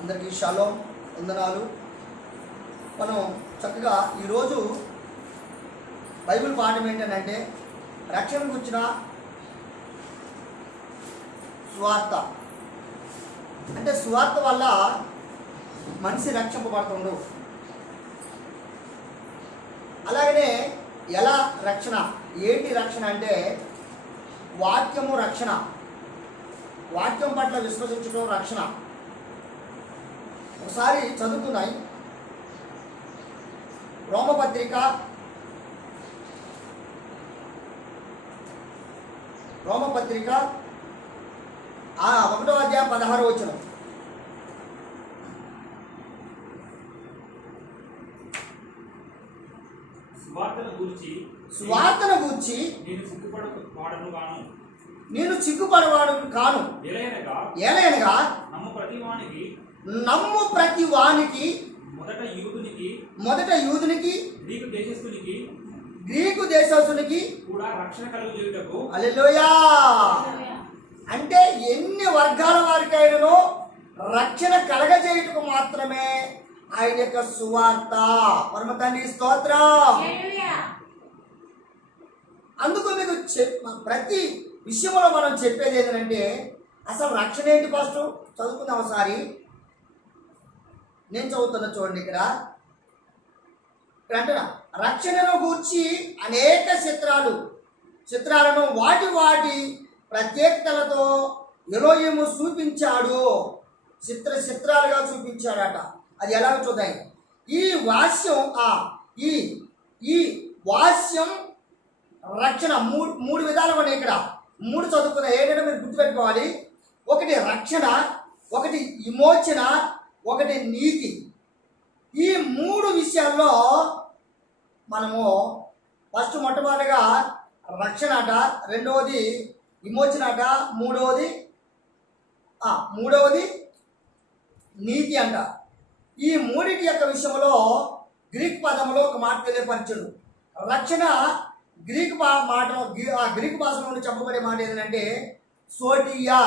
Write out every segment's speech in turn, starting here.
అందరికీ షాలోమ్ వందనాలు. మనం చక్కగా ఈరోజు బైబిల్ పాఠం ఏంటంటే రక్షణ గురించిన సువార్త. అంటే సువార్త వల్ల మనిషి రక్షింపబడుతుండు. అలాగనే ఎలా రక్షణ, ఏంటి రక్షణ అంటే వాక్యము రక్షణ, వాక్యం పట్ల విశ్వసించడం రక్షణ. ఒకసారి చదువుతున్నాయి రోమపత్రిక 1వ అధ్యాయం 16వ వచనం. సువార్తను గూర్చి నేను సిగ్గుపడవాడు కాను, ఏలయనగా నమ్ము ప్రతి వానికి మొదట యూదునికి గ్రీకు దేశస్థునికి కూడా రక్షణ కలుగుటకు. హల్లెలూయా. అంటే ఎన్ని వర్గాల వారికైనాను రక్షణ కలగజేయుటకు మాత్రమే ఆయన యొక్క సువార్త. పరమ తండ్రి స్తోత్రం. అందుకు మీకు ప్రతి విషయంలో మనం చెప్పేది ఏంటంటే అసలు రక్షణ ఏంటి ఫస్ట్ చదువుకుందాం ఒకసారి. నేను చదువుతున్నా చూడండి. ఇక్కడ అంటున్నా రక్షణను గూర్చి అనేక చిత్రాలను వాటి ప్రత్యేకతలతో ఎలోహిము చూపించాడు. చిత్రాలుగా చూపించాడట. అది ఎలా చూద్దాం. ఈ వాస్యం రక్షణ మూడు విధాలు ఉన్నాయి. ఇక్కడ మూడు చదువుకున్నా ఏంటంటే మీరు గుర్తుపెట్టుకోవాలి. ఒకటి రక్షణ, ఒకటి విమోచన, ఒకటి నీతి. ఈ మూడు విషయాల్లో మనము ఫస్ట్ మొట్టమొదటిగా రక్షణ అట, రెండవది విమోచన అట, మూడవది నీతి అంట. ఈ మూడింటి యొక్క విషయంలో గ్రీక్ పదంలో ఒక మాట తెలియపరచడు. రక్షణ గ్రీక్ భాషలో నుండి చెప్పబడే మాట ఏంటంటే సోటీరియా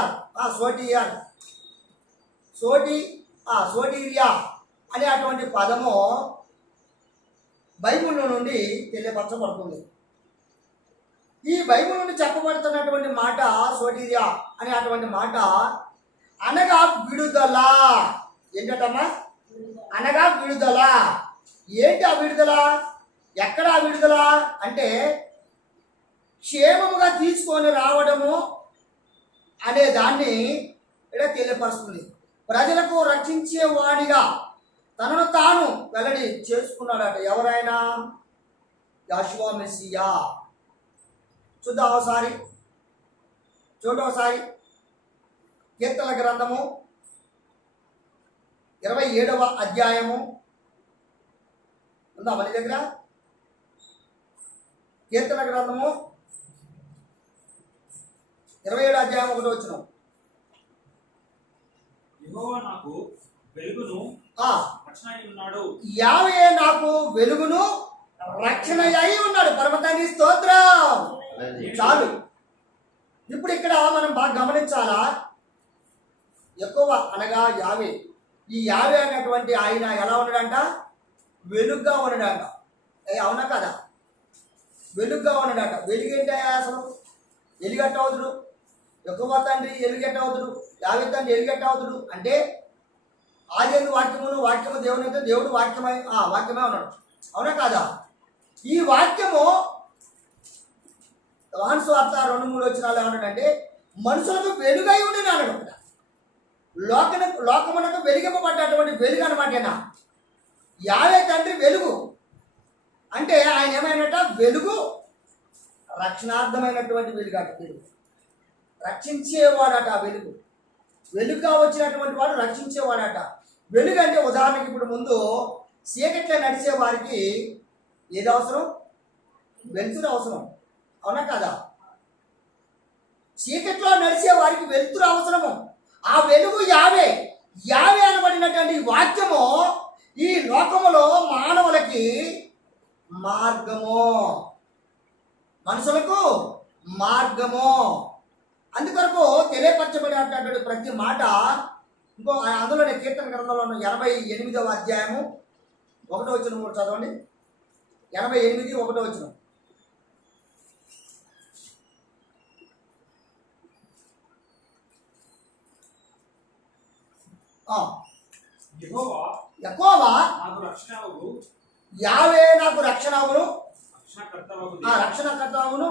అనే అటువంటి పదము బైబిల్ నుండి తెలియపరచబడుతుంది. ఈ బైబిల్ నుండి చెప్పబడుతున్నటువంటి మాట సోటీరియా అనే అటువంటి మాట అనగా విడుదల. ఏంటమ్మా? అనగా విడుదల. ఏంటి ఆ విడుదల? ఎక్కడ ఆ విడుదల అంటే క్షేమముగా తీసుకొని రావడము అనే దాన్ని ఇక్కడ తెలియపరుస్తుంది. ప్రజలకు రక్షించేవాడిగా తనను తాను వెల్లడి చేసుకున్నాడట. ఎవరైనా? యెహోవా మెస్సియా. చూద్దాం ఒకసారి. కీర్తనల గ్రంథము 27వ అధ్యాయము ఉందా మన దగ్గర? కీర్తన గ్రంథము 27వ అధ్యాయం 1వ వచనం. యెహోవా నాకు వెలుగును రక్షణయై ఉన్నాడు. యావే నాకు వెలుగును రక్షణయై ఉన్నాడు. పరమ తండ్రి స్తోత్రం. చాలు. ఇప్పుడు ఇక్కడ మనం బాగా గమనించాలా. యెహోవా అనగా యావే. ఈ యావే అనేటువంటి ఆయన ఎలా ఉన్నాడంట? వెలుగుగా ఉన్నాడంట. అవునా కదా? వెలుగుగా ఉన్నాడట. వెలుగేంటి అసలు? ఎలుగెట్ట అవుతుడు? యెహోవా తండ్రి ఎలుగెట్ట అవుతుడు? యావే తండ్రి ఎలుగెట్ట అవుతుడు అంటే ఆది వాక్యము దేవుని అయితే దేవుడు వాక్యమే ఉన్నాడు. అవునా కాదా? ఈ వాక్యము యోహాను సువార్త 2-3 వచనాలు ఏమన్నాడంటే మనుషులకు వెలుగై ఉండి అన్నాడు. లోకమునకు వెలిగింపబడ్డటువంటి వెలుగు అనమాటేనా. యావే తండ్రి వెలుగు అంటే ఆయన ఏమైనట? వెలుగు, రక్షణార్థమైనటువంటి వెలుగు అట. వెలుగు రక్షించేవాడట. వెలుగుగా వచ్చినటువంటి వాడు రక్షించేవాడట. వెలుగు అంటే ఉదాహరణకి ఇప్పుడు ముందు చీకట్లో నడిచే వారికి ఏది అవసరం? వెలుతురు అవసరం. అవునా కదా? చీకట్లో నడిచే వారికి వెలుతురు అవసరము. ఆ వెలుగు యావే అనబడినటువంటి వాక్యము ఈ లోకములో మానవులకి మార్గము, మనుషులకు మార్గము. అందుకొరకు తెలియపరచబడినటువంటి ప్రతి మాట ఇంకో అందులోనే కీర్తన గ్రంథంలో ఉన్న 88వ అధ్యాయము 1వ వచనం కూడా చదవండి. 88 1వ వచనం. యెహోవా నాకు రక్షణవు, యావే నాకు రక్షణ అవును, రక్షణకర్త అవును.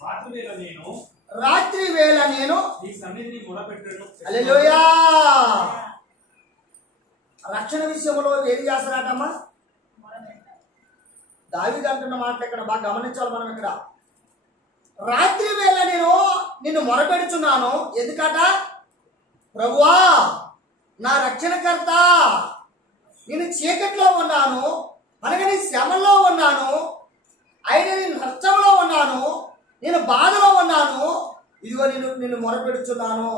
రాత్రి వేళ నేను నీ సన్నిధిని మొరపెట్టును. హల్లెలూయా. రక్షణ విషయంలో ఏది చేస్తారటమ్మా? దావీదు అంటున్న మాటలు ఇక్కడ బాగా గమనించాలి మనం. ఇక్కడ రాత్రి వేళ నేను నిన్ను మొరపెడుచున్నాను. ఎందుకట? ప్రభువా నా రక్షణకర్త, నేను చీకట్లో ఉన్నాను, అనగా నీ శ్రమలో ఉన్నాను, అయినా నేను నష్టంలో ఉన్నాను, నేను బాధలో ఉన్నాను, ఇదిగో నిన్ను మొరపెడుచున్నాను,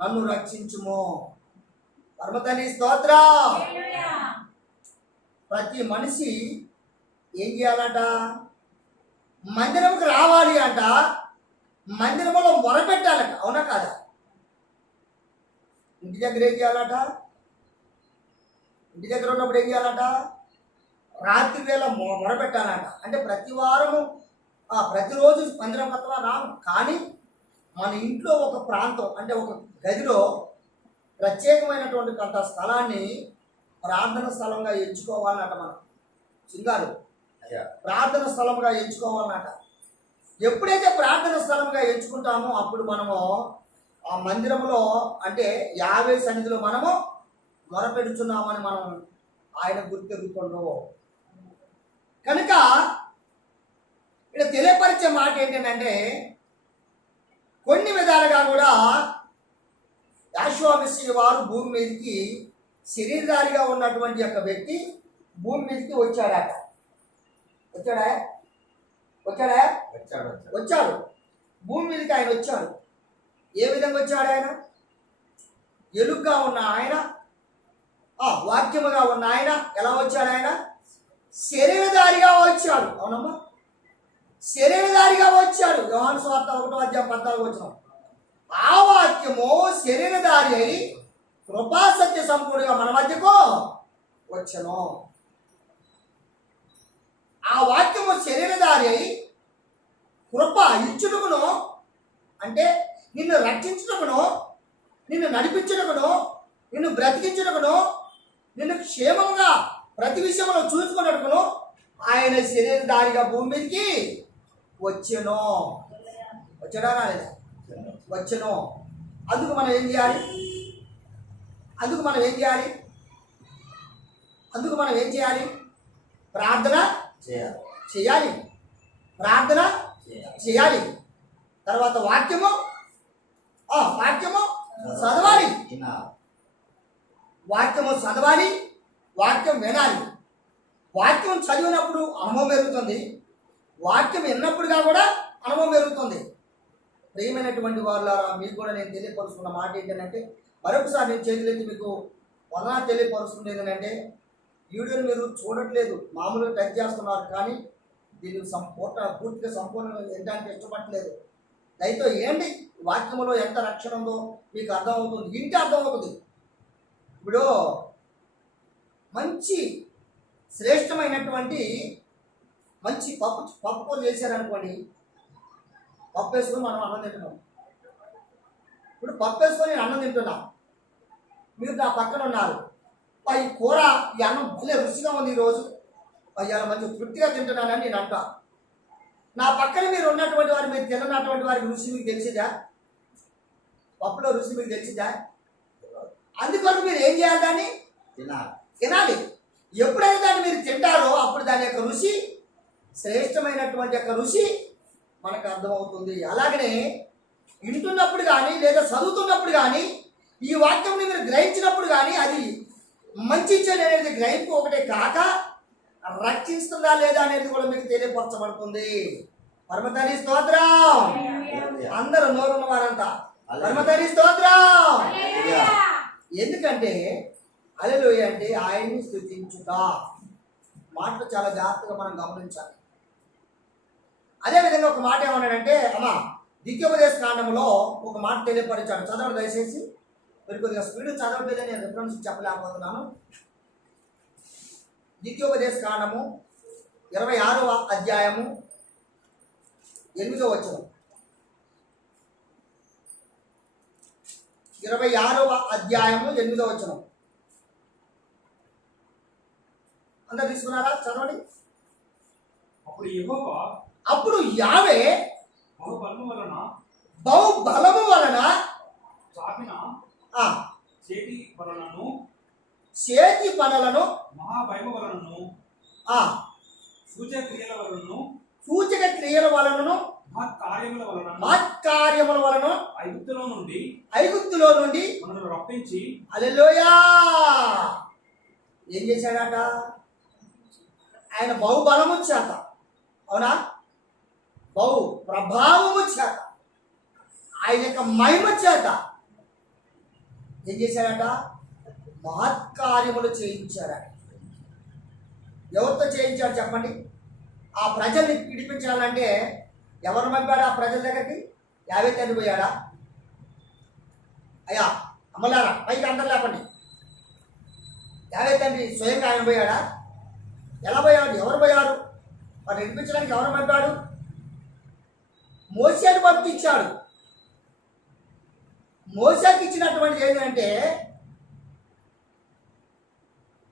నన్ను రక్షించుము. పరమతండ్రి స్తోత్రం. ప్రతి మనిషి ఏం చేయాలంట? మందిరంకి రావాలి అంట, మందిరంలో మొరపెట్టాలంట. అవునా కాదా? ఇంటి దగ్గర ఏం చేయాలంట? ఇంటి దగ్గర ఉన్నప్పుడు ఏం చేయాలంట? రాత్రి వేళ మొరపెట్టాలంట. అంటే ప్రతి వారము ప్రతిరోజు మందిరం కొత్తగా రాము, కానీ మన ఇంట్లో ఒక ప్రాంతం, అంటే ఒక గదిలో ప్రత్యేకమైనటువంటి కొంత స్థలాన్ని ప్రార్థన స్థలంగా ఎంచుకోవాలన్నట. మనం సింగారు ప్రార్థన స్థలంగా ఎంచుకోవాలన్నట. ఎప్పుడైతే ప్రార్థన స్థలంగా ఎంచుకుంటామో అప్పుడు మనము ఆ మందిరంలో, అంటే యావే సన్నిధిలో మనము మొరపెడుచున్నామని మనం ఆయన గుర్తెరుగుతుండో. కనుక ఇక్కడ తెలియపరిచే మాట ఏంటంటే, కొన్ని విధాలుగా కూడా యెహోవా మెస్సీయ వారు భూమి మీదకి శరీరధారిగా ఉన్నటువంటి యొక్క వ్యక్తి భూమి మీదకి వచ్చాడట. వచ్చాడు భూమి మీదకి ఆయన వచ్చాడు. ఏ విధంగా వచ్చాడు ఆయన? ఎలుగుగా ఉన్న ఆయన, వాక్యముగా ఉన్న ఆయన ఎలా వచ్చాడు? ఆయన శరీరధారిగా వచ్చాడు. అవునమ్మా, శరీరధారిగా వచ్చాడు. యోహాను సువార్త 1వ అధ్యాయం 14వ వచనం. ఆ వాక్యము శరీరధారి అయి కృపా సత్య సంపూర్ణంగా మన మధ్యకు వచ్చను. ఆ వాక్యము శరీరధారి అయి కృప ఇచ్చుటకును, అంటే నిన్ను రక్షించుటకును, నిన్ను నడిపించుటకును, నిన్ను బ్రతికించుటకును, నిన్ను క్షేమంగా ప్రతి విషయంలో చూసుకున్నట్టుకును ఆయన శరీరధారిగా భూమి మీదకి వచ్చెను. వచ్చాడా లేదా? వచ్చెను. అందుకు మనం ఏం చేయాలి? ప్రార్థన చేయాలి. తర్వాత వాక్యము చదవాలి. వాక్యం వినాలి. వాక్యం చదివినప్పుడు అనుభవం పెరుగుతుంది, వాక్యం విన్నప్పుడుగా కూడా అనుభవం పెరుగుతుంది. ప్రియమైనటువంటి వాళ్ళారా, మీకు కూడా నేను తెలియపరుస్తున్న మాట ఏంటంటే, మరొకసారి నేను చేతులెత్తి మీకు వందనాలు తెలియపరుస్తుంది ఏంటంటే, వీడియోని మీరు చూడట్లేదు, మామూలుగా టచ్ చేస్తున్నారు, కానీ దీన్ని పూర్తిగా సంపూర్ణంగా వినడానికి ఇష్టపడట్లేదు. దయతో ఏంటి వాక్యంలో ఎంత రక్షణ ఉందో మీకు అర్థమవుతుంది, ఇంటి అర్థమవుతుంది. ఇప్పుడు మంచి శ్రేష్టమైనటువంటి మంచి పప్పు చేశారనుకోండి, పప్పు వేసుకొని మనం అన్నం తింటున్నాం. ఇప్పుడు పప్పు వేసుకొని నేను అన్నం తింటున్నాం, మీరు నా పక్కన ఉన్నారు. ఈ కూర, ఈ అన్నం భలే రుచిగా ఉంది, ఈరోజు అయ్యా మంచి తృప్తిగా తింటున్నానని నేను అంటా. నా పక్కన మీరు ఉన్నటువంటి వారు, మీరు తిన్నటువంటి వారికి రుచి మీకు తెలిసిదా? పప్పులో రుచి మీకు తెలిసిదా? అందుకొరకు మీరు ఏం చేయాలి? దాన్ని తినాలి. ఎప్పుడైతే దాన్ని మీరు తింటారో అప్పుడు దాని యొక్క రుచి, శ్రేష్టమైనటువంటి యొక్క రుచి మనకు అర్థమవుతుంది. అలాగనే వింటున్నప్పుడు కానీ లేదా చదువుతున్నప్పుడు కానీ ఈ వాక్యం మీరు గ్రహించినప్పుడు కానీ అది మంచి చెడు అనేది గ్రహింపు ఒకటే కాక రక్షిస్తుందా లేదా అనేది కూడా మీకు తెలియపరచబడుతుంది. పరమతండ్రి స్తోత్రం. అందరూ నోరున్న వారంతా పరమతండ్రి స్తోత్రం. ఎందుకంటే హల్లెలూయా అంటే ఆయన్ని స్తుతించుట. మాటలు చాలా జాగ్రత్తగా మనం గమనించాలి. అదేవిధంగా ఒక మాట ఏమన్నాడంటే, అమ్మా ద్వితీయోపదేశ కాండంలో ఒక మాట తెలియపరిచాడు, చదవండి దయచేసి. మీరు కొద్దిగా స్పీడ్ చదవట్లేదని నేను రిఫరెన్స్ చెప్పలేకపోతున్నాను. ద్వితీయోపదేశ కాండము 26వ అధ్యాయము 8వ వచనం. 26వ అధ్యాయము 8వ వచనం. అందరు తీసుకున్నారా? చదవండి. అప్పుడు యావే బహుబలము వలన బహుబలము వలన చాపిన ఆ చేతి పనులను మహాభయము వలనను ఆ సూచక క్రియల వలనను మహత్కార్యముల వలన ఐగుప్తులో నుండి మనల్ని రప్పించి హల్లెలూయా ఏం చేశాడట? ఆయన బహుబలము చేత, అవునా, బహు ప్రభావము చేత, ఆయన యొక్క మహిమ చేత ఏం చేశాడట? మహత్కార్యములు చేయించాడట. ఎవరితో చేయించాడు చెప్పండి? ఆ ప్రజల్ని విడిపించాలంటే ఎవరు పంపాడు ఆ ప్రజల దగ్గరికి? యావే తండ్రి పోయాడా? అయ్యా అమ్మలారా పైకి అందరు లేపండి. యావే తండ్రి స్వయంగా ఆయన పోయాడా? ఎలా పోయాడు? ఎవరు పోయారు? వారు విడిపించడానికి ఎవరు పంపాడు? మోసేను పంపించాడు. మోసేకి ఇచ్చినటువంటి ఏంటంటే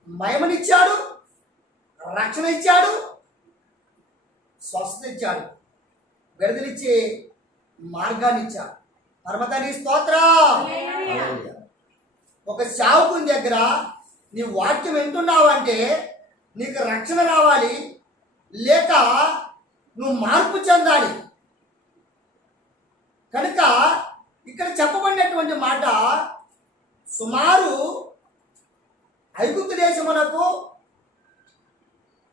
మహిమనిచ్చాడు, రక్షణ ఇచ్చాడు, స్వస్థత ఇచ్చాడు, విడుదలిచ్చే మార్గాన్ని ఇచ్చాడు. పరమతండ్రి స్తోత్రం. ఒక సేవకుని దగ్గర నీ వాక్యం వింటున్నావంటే నీకు రక్షణ రావాలి, లేక నువ్వు మార్పు చెందాలి. కనుక ఇక్కడ చెప్పబడినటువంటి మాట సుమారు ఐగుప్తు దేశమునకు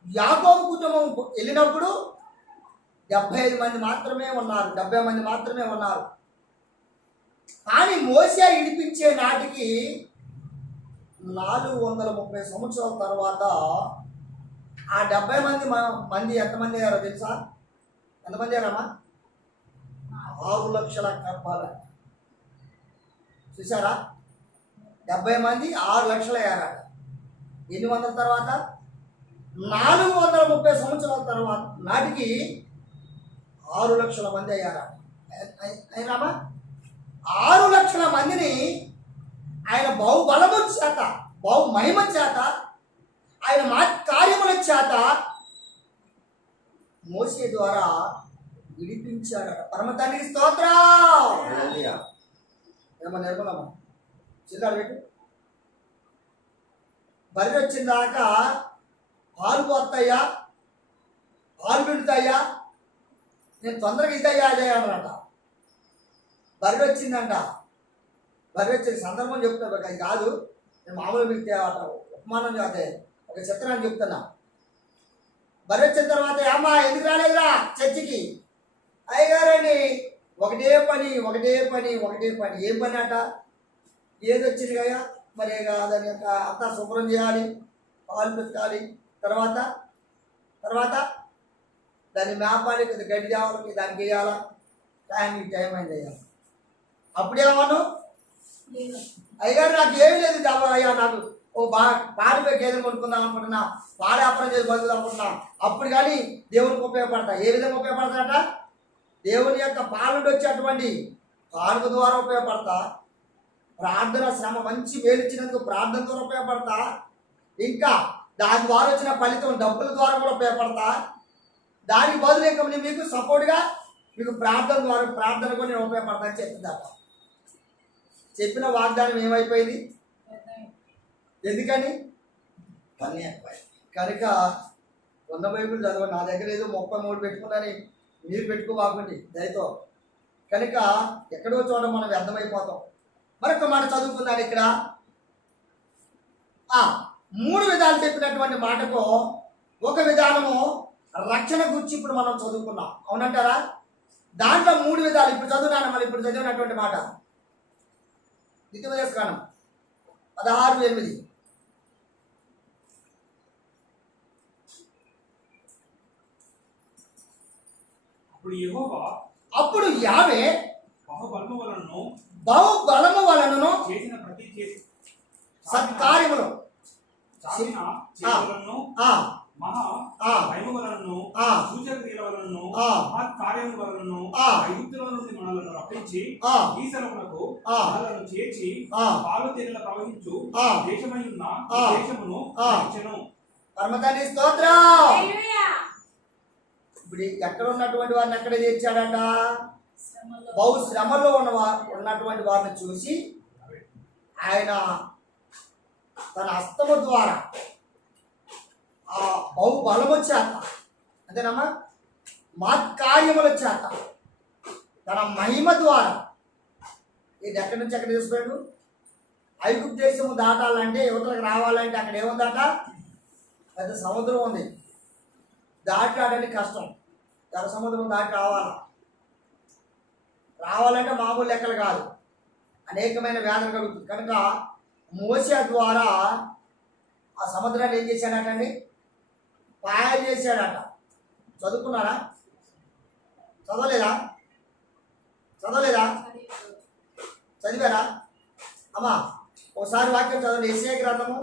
యాకోబు కుటుంబం వెళ్ళినప్పుడు 75 మంది మాత్రమే ఉన్నారు, 70 మంది మాత్రమే ఉన్నారు. కానీ మోసే విడిపించే నాటికి 430 సంవత్సరాల తర్వాత ఆ 70 మంది ఎంతమంది అయ్యారో తెలుసా? ఎంతమంది అయ్యారమ్మా? 6 లక్షల గర్భాలు. చూసారా? 70 మంది 6 లక్షలు అయ్యారట. ఎన్ని వందల తర్వాత? 430 సంవత్సరాల తర్వాత నాటికి 6 లక్షల మంది అయ్యారట. అయినామా? 6 లక్షల మందిని ఆయన బహుబలము చేత, బహు మహిమ చేత, ఆయన కార్యముల చేత మోసే ద్వారా విడిపించాడట. పరమ తండ్రికి స్తోత్రం. ఏమో నిర్మలమ్మా చిల్లాడు పెట్టు. బర్రె వచ్చిన దాకా పాలు పోతాయా, పాలు పిండుతాయా, నేను తొందరగా ఇదయ్యా అదయ్యా అన్నట. బర్రె వచ్చిందంట. బర్రె వచ్చిన సందర్భం చెప్తున్నా, అది కాదు నేను మామూలు మీకు ఉపమానం అదే ఒక చిత్రాన్ని చెప్తున్నా. బర్రె వచ్చిన తర్వాత అమ్మా ఎందుకు రాలేదురా చర్చికి? అయ్యగారండి ఒకటే పని ఒకటే పని ఒకటే పని. ఏం పని అట? ఏది వచ్చింది కదా మరి దాని యొక్క అంతా శుభ్రం చేయాలి, పాలు పెట్టాలి, తర్వాత తర్వాత దాన్ని మేపాలి, కొద్దిగా గడ్డి తేవాలి, దానికి వేయాలా, టైం అయింది అయ్యా. అప్పుడేమను అయ్యగారు నాకు ఏమీ లేదు అయ్యా, నాకు ఓ పాడిపోయి గేదెలు కొనుక్కుందాం అనుకుంటున్నా, పాడి వ్యాపారం చేసి బతుకుదాం అనుకుంటున్నా. అప్పుడు కానీ దేవునికి ఉపయోగపడతా. ఏ విధంగా ఉపయోగపడతాడట? దేవుని యొక్క పాలన వచ్చేటువంటి కానుక ద్వారా ఉపయోగపడతా, ప్రార్థన శ్రమ మంచి వేలిచ్చినందుకు ప్రార్థన ద్వారా ఉపయోగపడతా, ఇంకా దాని ద్వారా వచ్చిన ఫలితం డబ్బుల ద్వారా కూడా ఉపయోగపడతా. దానికి బదులు ఇంకా మీకు సపోర్ట్గా మీకు ప్రార్థన ద్వారా ప్రార్థన కూడా నేను ఉపయోగపడతా అని చెప్పిందట. చెప్పిన వాగ్దానం ఏమైపోయింది? ఎందుకని? పని అయిపోయింది. కనుక ఉన్న బైబిల్ చదవ. నా దగ్గర ఏదో 33 పెట్టుకున్నాని మీరు పెట్టుకోబాకండి దయతో. కనుక ఎక్కడో చోట మనం వ్యర్థమైపోతాం. మరొక మాట చదువుకున్నాను ఇక్కడ. 3 విధాలు చెప్పినటువంటి మాటకు ఒక విధానము రక్షణ గురించి ఇప్పుడు మనం చదువుకున్నాం, అవునంటారా? దాంట్లో 3 విధాలు ఇప్పుడు చదువునాను. మళ్ళీ ఇప్పుడు చదివినటువంటి మాట ద్వితీయోపదేశ కాండం 16:8. అప్పుడు యావే బహుబలము బహు బలము వలనను చేసిన ప్రతి సత్కార్యములు చాపిన చేతులను ఆ మహా ఆ భయము వలనను ఆ సూచక క్రియల వలనను ఆ కార్యము వలనను ఆ ఐగుప్తుల నుండి మనలను రప్పించి ఆ ఈ స్థలమునకు ఆ మనలను చేర్చి ఆ పాలు తేనెల ప్రవహించు ఆ దేశమై ఉన్న ఆ దేశమును ఆ ఇచ్చెను. పరమతాని స్తోత్రం. ఇప్పుడు ఎక్కడ ఉన్నటువంటి వారిని ఎక్కడ చేర్చాడట? బహు శ్రమలో ఉన్నటువంటి వారిని చూసి ఆయన తన హస్తము ద్వారా ఆ బహు బలము చేత, అంతేనమ్మా, కార్యముల చేత, తన మహిమ ద్వారా ఇది ఎక్కడి నుంచి ఎక్కడ తీసుకున్నాడు? ఐగుప్తు దేశము దాటాలంటే, యువతలకు రావాలంటే అక్కడ ఏముందట? పెద్ద సముద్రం ఉంది, దాటి రావడానికి కష్టం. ఎర్ర సముద్రం దాటి రావాలంటే మామూలు లెక్కలు కాదు, అనేకమైన వ్యాధులు కలుగుతుంది. కనుక మోసే ద్వారా ఆ సముద్రాన్ని ఏం చేశాడటండి? పాయలు చేశాడట. చదువుకున్నారా? చదవలేదా? చదివారా? అమ్మా ఒకసారి వాక్యం చదవండి. యెషయా గ్రంథము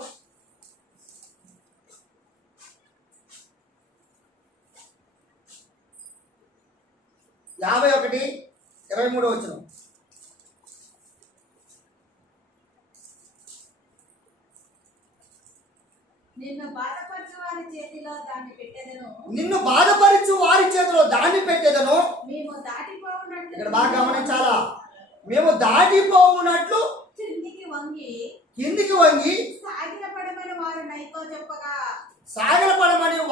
51:23. నిన్ను బాధపరచు వారి చేతిలో దాన్ని పెట్టెదను. మేము దాటిపోవునట్లు ఇక్కడ బాగా గమనించాలా? మేము దాటిపోవునట్లు కిందికి వంగి సాగిలపడమని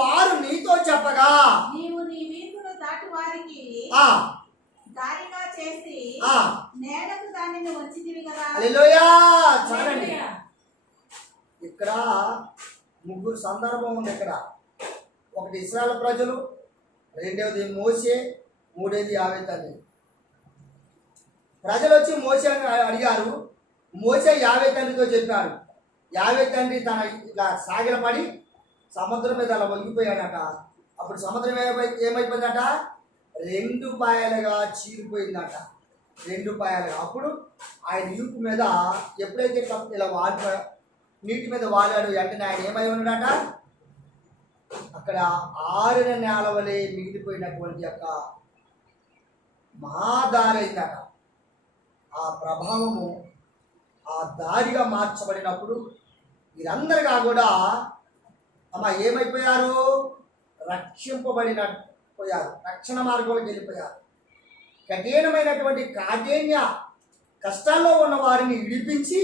వారు నీతో చెప్పగా నీవు నీ వీపును దాటి వారికి దారిగా చేసి నేలకు దానిని వంచితివి కదా. హల్లెలూయా. చూడండి, ఇక్కడ ముగ్గురు సందర్భం ఉంది. ఇక్కడ ఒకటి ఇశ్రాయేలు ప్రజలు, రెండవది మోషే, మూడవది యావే తండ్రి. ప్రజలు వచ్చి మోషే అడిగారు. మోషే యావే తండ్రితో చెప్పాడు. యావే తండ్రి తన ఇలా సాగిలపడి సముద్రం మీద అలా వంగిపోయాడట. అప్పుడు సముద్రం ఏమైపోయిందట? 2 పాయలుగా చీరిపోయిందట. 2 పాయలుగా. అప్పుడు ఆయన యూపు మీద ఎప్పుడైతే ఇలా నీటి మీద వాలాడు, వెంటనే ఆయన ఏమై ఉన్నాడట? అక్కడ ఆరిన నేల వలె మిగిలిపోయినటువంటి యొక్క మహాదారి అయిందట. ఆ ప్రభావము ఆ దారిగా మార్చబడినప్పుడు వీరందరిగా కూడా ఏమైపోయారు? పోయారు, రక్షణ మార్గంలోకి వెళ్ళిపోయారు. కఠినమైనటువంటి కాఠిన్య కష్టాల్లో ఉన్న వారిని విడిపించి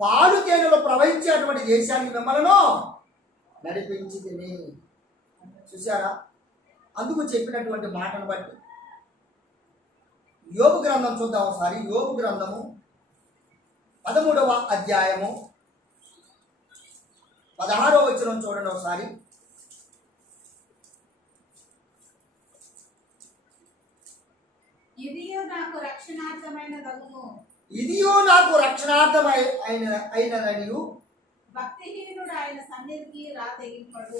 పాలు తేనెలో ప్రవహించేటువంటి దేశానికి మిమ్మల్ని నడిపించి తిని. చూసారా? అందుకు చెప్పినటువంటి మాటను బట్టి యోబు గ్రంథం చూద్దాం ఒకసారి. యోబు గ్రంథము 13వ అధ్యాయము 16వ వచనం చూడండి ఒకసారి. ఇదియో నాకు రక్షణార్థమైనదగును. అయినదనియు భక్తిహీనుడు ఆయన సన్నిధికి తెగింపడు.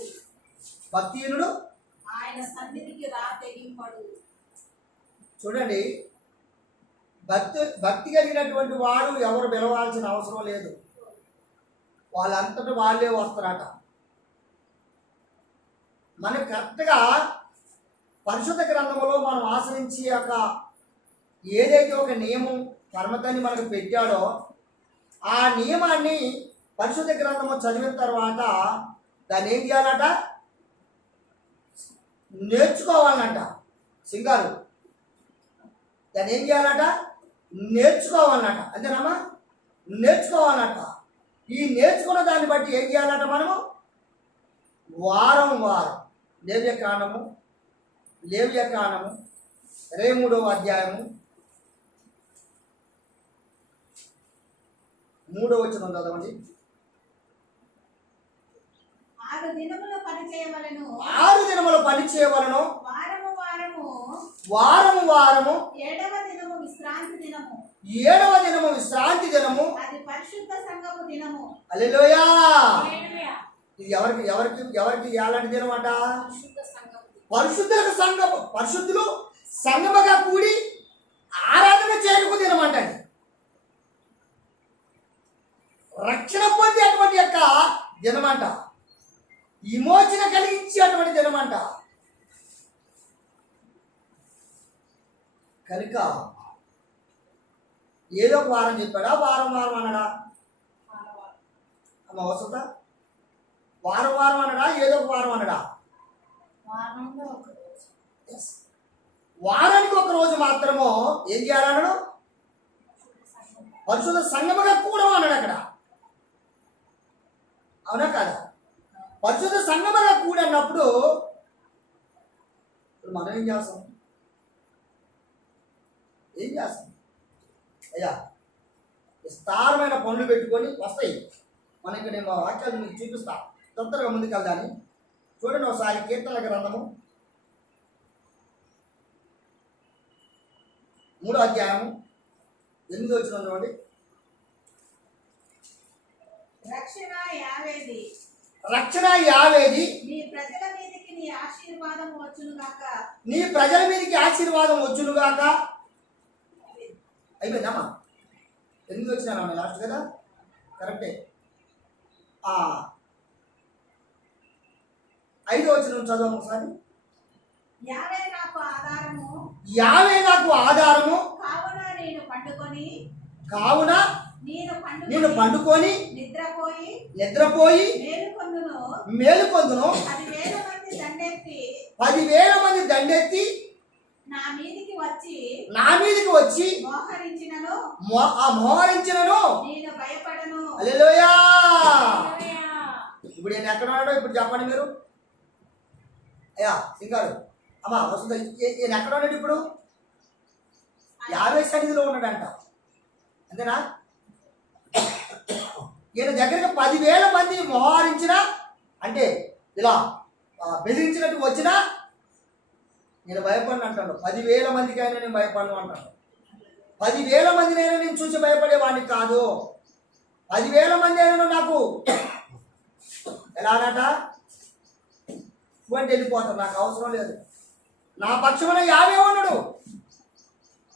భక్తిహీనుడు ఆయన సన్నిధికి తెగింపడు. చూడండి, భక్తి కలిగినటువంటి వాడు ఎవరు పిలవాల్సిన అవసరం లేదు. వాళ్ళంతటా వాళ్ళే వస్తారట. మనకు కరెక్ట్గా పరిశుద్ధ గ్రంథంలో మనం ఆశ్రయించి ఏదైతే ఒక నియమం పరమతాన్ని మనకు పెట్టాడో ఆ నియమాన్ని పరిశుద్ధ గ్రంథము చదివిన తర్వాత దాన్ని ఏం చేయాలట? నేర్చుకోవాలన్నట. సింగారు దాన్ని ఏం చేయాలట? నేర్చుకోవాలన్నట. అంతేనమ్మా? నేర్చుకోవాలన్నట. ఈ నేర్చుకున్న దాన్ని బట్టి ఏం చేయాలట? మనము వారం లేవ్యకాండము 23వ అధ్యాయము 3వ వచనం చదవండి. 6 దినములు పని చేయవలెను. వారము 7వ దినము విశ్రాంతి దినము. అది పరిశుద్ధ సంఘము దినము. హల్లెలూయా. ఇది ఎవరికి ఎలాంటి దినం అట? పరిశుద్ధులు సంఘముగా కూడి ఆరాధన చేయకు దినం అంట. రక్షణ పొందేటువంటి యొక్క దినమంట, విమోచన కలిగించేటువంటి దినమంట. కనుక ఏదో ఒక వారం చెప్పాడా, వారం వారం అన్నాడా? అమ్మ వసత, వారం వారం అన్నాడా, ఏదో ఒక వారం అన్నాడా? Yes. వారానికి ఒక రోజు మాత్రము ఏం చేయాలన్నాడు? పరిశుద్ధ సంఘముగా కూడా అన్నాడు అక్కడ. అవునా కాదా? పరిశుద్ధ సంఘముగా కూడా అన్నప్పుడు మనం ఏం చేస్తాం? అయ్యా విస్తారమైన పనులు పెట్టుకొని వస్తాయి మనకి. నేను వాక్యాలు మీకు చూపిస్తా, తొందరగా ముందుకు వెళ్దాని. చూడండి ఒకసారి కీర్తనల గ్రంథము 3వ అధ్యాయము 8వ వచనం చూడండి. రక్షణ యావేది, నీ ప్రజల మీదకి నీ ఆశీర్వాదం వచ్చునుగాక. నీ ప్రజల మీదకి ఆశీర్వాదం వచ్చునుగాక. అయిపోయిందమ్మా, 8వ వచనం లాస్ట్ కదా, కరెక్టే. 5వ వచనం చదవము ఒకసారి. యావే నాకు ఆధారము, యావే నాకు ఆధారము, కావున నేను పండుకొని నిద్రపోయి మేలుకొందును. 10,000 మంది దండెత్తి నా మీదికి వచ్చి మోహరించినను నేను భయపడను. హల్లెలూయా. ఇప్పుడు నేను ఎక్కడ ఉన్నాడో ఇప్పుడు చెప్పండి మీరు. అయ్యా సింగారు అమ్మా వస్తుంది, ఈయన ఎక్కడ ఉన్నాడు ఇప్పుడు? యావే సన్నిధిలో ఉన్నాడంట, అంతేనా? ఈయన దగ్గరికి 10,000 మంది మోహరించిన, అంటే ఇలా బెదిరించినట్టు వచ్చినా నేను భయపడను అంటాడు. 10,000 మందికైనా నేను భయపడను అంటాడు. 10,000 మందినైనా నేను చూసి భయపడేవాడిని కాదు. 10,000 మంది అయినా నాకు ఎలాగట ఇటువంటి వెళ్ళిపోతాడు, నాకు అవసరం లేదు. నా పక్షమున యావే ఉన్నాడు,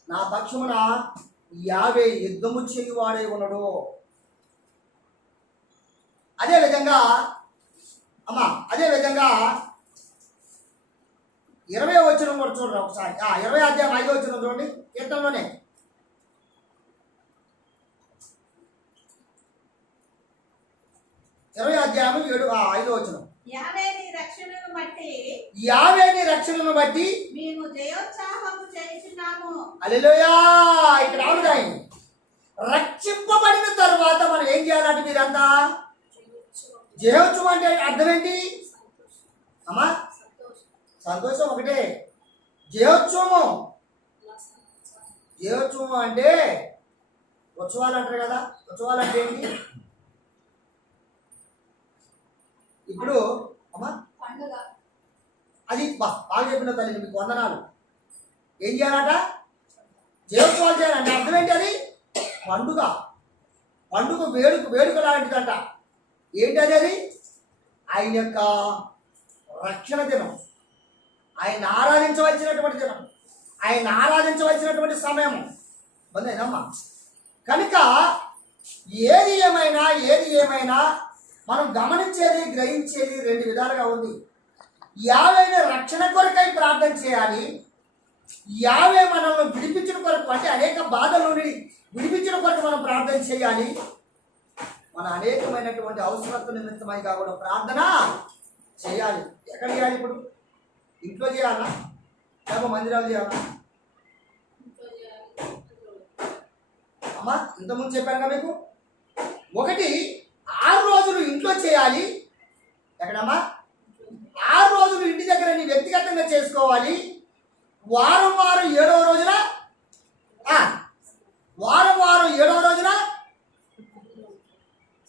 నా పక్షమున యావే యుద్ధము చేయువాడే ఉన్నాడు. అదేవిధంగా 20వ వచనం కూడా చూడండి ఒకసారి. 20వ అధ్యాయం 5వ వచనం చూడండి, కీర్తనలోనే. 20వ అధ్యాయం 5వ వచనం. యావే నీ రక్షణను బట్టి మేము జయోత్సాహము చేయుచున్నాము. హల్లెలూయా. ఇక్కడ ఆవుదాయి రక్షింపబడిన తర్వాత మనం ఏం చేయాలంటే మీరంతా జయోత్సవం అంటే అర్థం ఏంటి అమ్మా? సంతోషం ఒకటే. జయోత్సవం అంటే ఉత్సవాలు అంటారు కదా. ఉత్సవాలు అంటే ఏంటి? ఇప్పుడు అమ్మా అది బాగా చెప్పిన తల్లి, మీకు వందనాలు. ఏం చేయాలట? జయోత్సవాలు చేయాలంటే అర్థం ఏంటి? అది పండుగ వేడుక లాంటిదంట. ఏంటి అది? ఆయన యొక్క రక్షణ దినం, ఆయన ఆరాధించవలసినటువంటి దినం, ఆయన ఆరాధించవలసినటువంటి సమయం బందేనమ్మా. కనుక ఏది ఏమైనా మనం గమనించేది, గ్రహించేది 2 విధాలుగా ఉంది. యావేని రక్షణ కొరకై ప్రార్థన చేయాలి, యావే మనల్ని విడిపించిన కొరకు, అంటే అనేక బాధల నుండి విడిపించిన కొరకు మనం ప్రార్థన చేయాలి. మన అనేకమైనటువంటి అవసరత నిమిత్తమై కూడా ప్రార్థన చేయాలి. ఎక్కడ చేయాలి? ఇప్పుడు ఇంట్లో చేయాలా, లేకపోతే మందిరాలు చేయాలా? అమ్మా ఇంతకుముందు చెప్పాను కదా మీకు. 1 6 రోజులు ఇంట్లో చేయాలి. ఎక్కడమ్మా? 6 రోజులు ఇంటి దగ్గర నీ వ్యక్తిగతంగా చేసుకోవాలి. వారం 7వ రోజున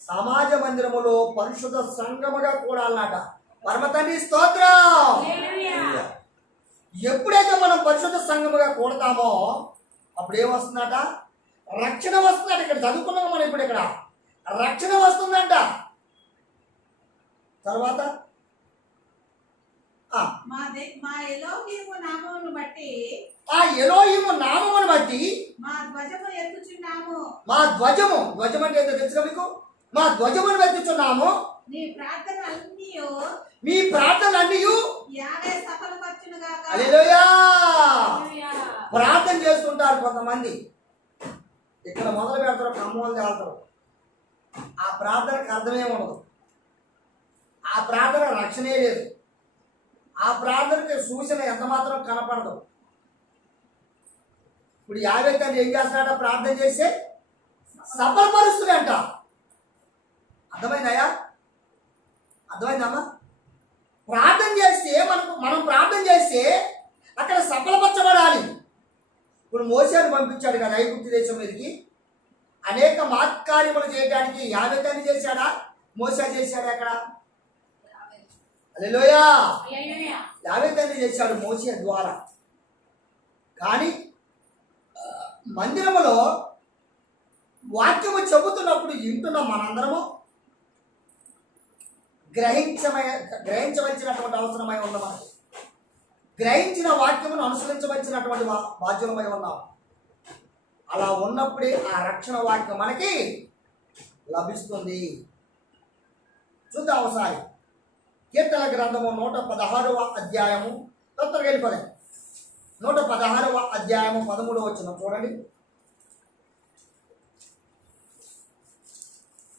సమాజ మందిరములో పరిశుద్ధ సంఘముగా కూడాలన్నట. పరమతండ్రి స్తోత్రం. ఎప్పుడైతే మనం పరిశుద్ధ సంఘముగా కూడతామో అప్పుడు ఏమొస్తుందట? రక్షణ వస్తుందట. ఇక్కడ చదువుకున్నాము మనం. ఇప్పుడు ఇక్కడ రక్షణ వస్తుందంట. తర్వాత మా ఎలోహీము నామమును బట్టి మా ధ్వజం అంటే ఏంటో తెలుసుగా మీకు? మా ధ్వజమును వెతుకుతున్నాము. నీ ప్రార్థన అన్నియు మీ ప్రార్థనలన్నీ యావే సఫలపరచును గాక. హల్లెలూయా. ప్రార్థన చేసుకుంటారు కొంతమంది, ఇక్కడ మొదలు పెడతారు, కమ్మోలు తేలుతారు. ఆ ప్రార్థనకు అర్థమే ఉండదు, ఆ ప్రార్థన రక్షణే లేదు, ఆ ప్రార్థనకి సూచన ఎంత మాత్రం కనపడదు. ఇప్పుడు యావే తండ్రి ఏం చేస్తున్నాడ? ప్రార్థన చేస్తే సఫలపరుస్తుందంట. అర్థమైందయ్యా? అర్థమైందమ్మా? ప్రార్థన చేస్తే మనం ప్రార్థన చేస్తే అక్కడ సఫలపరచబడాలి. ఇప్పుడు మోసేను పంపించాడు కదా ఐగుప్తు దేశం మీదకి, అనేక మహత్కార్యములు చేయడానికి యావే తండ్రి చేశాడా? మోసే చేశాడా? అక్కడ హల్లెలూయా. యావే తండ్రి చేశాడు మోసే ద్వారా. కానీ మందిరములో వాక్యము చెబుతున్నప్పుడు వింటున్న మనందరము గ్రహించవలసినటువంటి అవసరమై ఉంది. మనకి గ్రహించిన వాక్యమును అనుసరించవలసినటువంటి బాధ్యులమై ఉన్నాం. అలా ఉన్నప్పుడే ఆ రక్షణ వాక్యం మనకి లభిస్తుంది. చూద్దాం ఒకసారి కీర్తన గ్రంథము 116వ అధ్యాయము, తొందరగా వెళ్ళిపోదాం. 116వ అధ్యాయము 13వ వచనం చూడండి.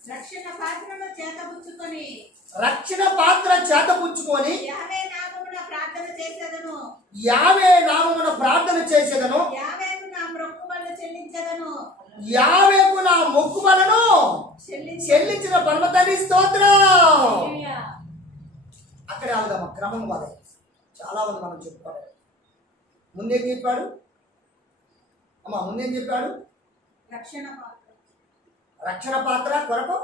రక్షణ పాత్రను చేతబుచ్చుకొని యావే నామమున ప్రార్థన చేసేదను. యావేకు నా మొక్కుబలను చెల్లించిన పరమతండ్రి స్తోత్రం. అక్కడే ఆగుదామా? క్రమం వల్ల చాలా మంది మనం చెప్పుకోవాలి. ముందేం చెప్పాడు అమ్మా? ముందేం చెప్పాడు? రక్షణ పాత్ర కొరకు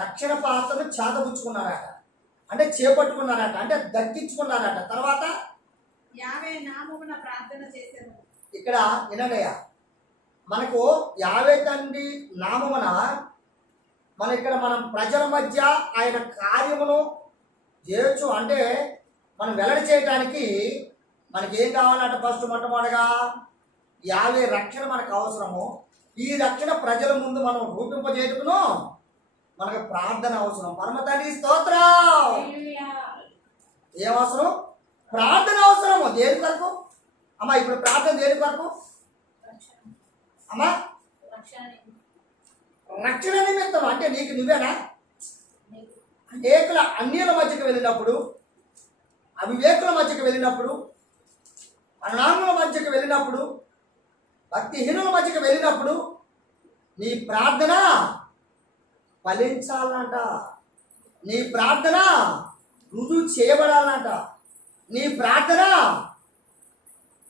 రక్షణ పాత్రను చేతబుచ్చుకున్నారట, అంటే చేపట్టుకున్నారట, అంటే దక్కించుకున్నారట. తర్వాత యావే నామమున ప్రార్థన చేసేదను. ఇక్కడ వినండియా, మనకు యావే తండ్రి నామమున మనం ప్రజల మధ్య ఆయన కార్యమును చేయొచ్చు. అంటే మనం వెల్లడి చేయడానికి మనకి ఏం కావాలంటే ఫస్ట్ మొట్టమొదటిగా యావే రక్షణ మనకు అవసరము. ఈ రక్షణ ప్రజల ముందు మనం రూపింపజేయటకును మనకు ప్రార్థన అవసరం. పరమ తండ్రి స్తోత్రం. ఏం అవసరం? ప్రార్థన అవసరము. దేని కొరకు అమ్మా? ఇప్పుడు ప్రార్థన దేని కొరకు అమ్మా? రక్షణ నిమిత్తం. అంటే నీకు నువ్వేనా? అనేకుల అన్యుల మధ్యకు వెళ్ళినప్పుడు, అవివేకుల మధ్యకు వెళ్ళినప్పుడు, అనాథుల మధ్యకు వెళ్ళినప్పుడు, భక్తిహీనుల మధ్యకు వెళ్ళినప్పుడు నీ ప్రార్థన ఫలించాలంట. నీ ప్రార్థన రుజువు చేయబడాలంట. నీ ప్రార్థన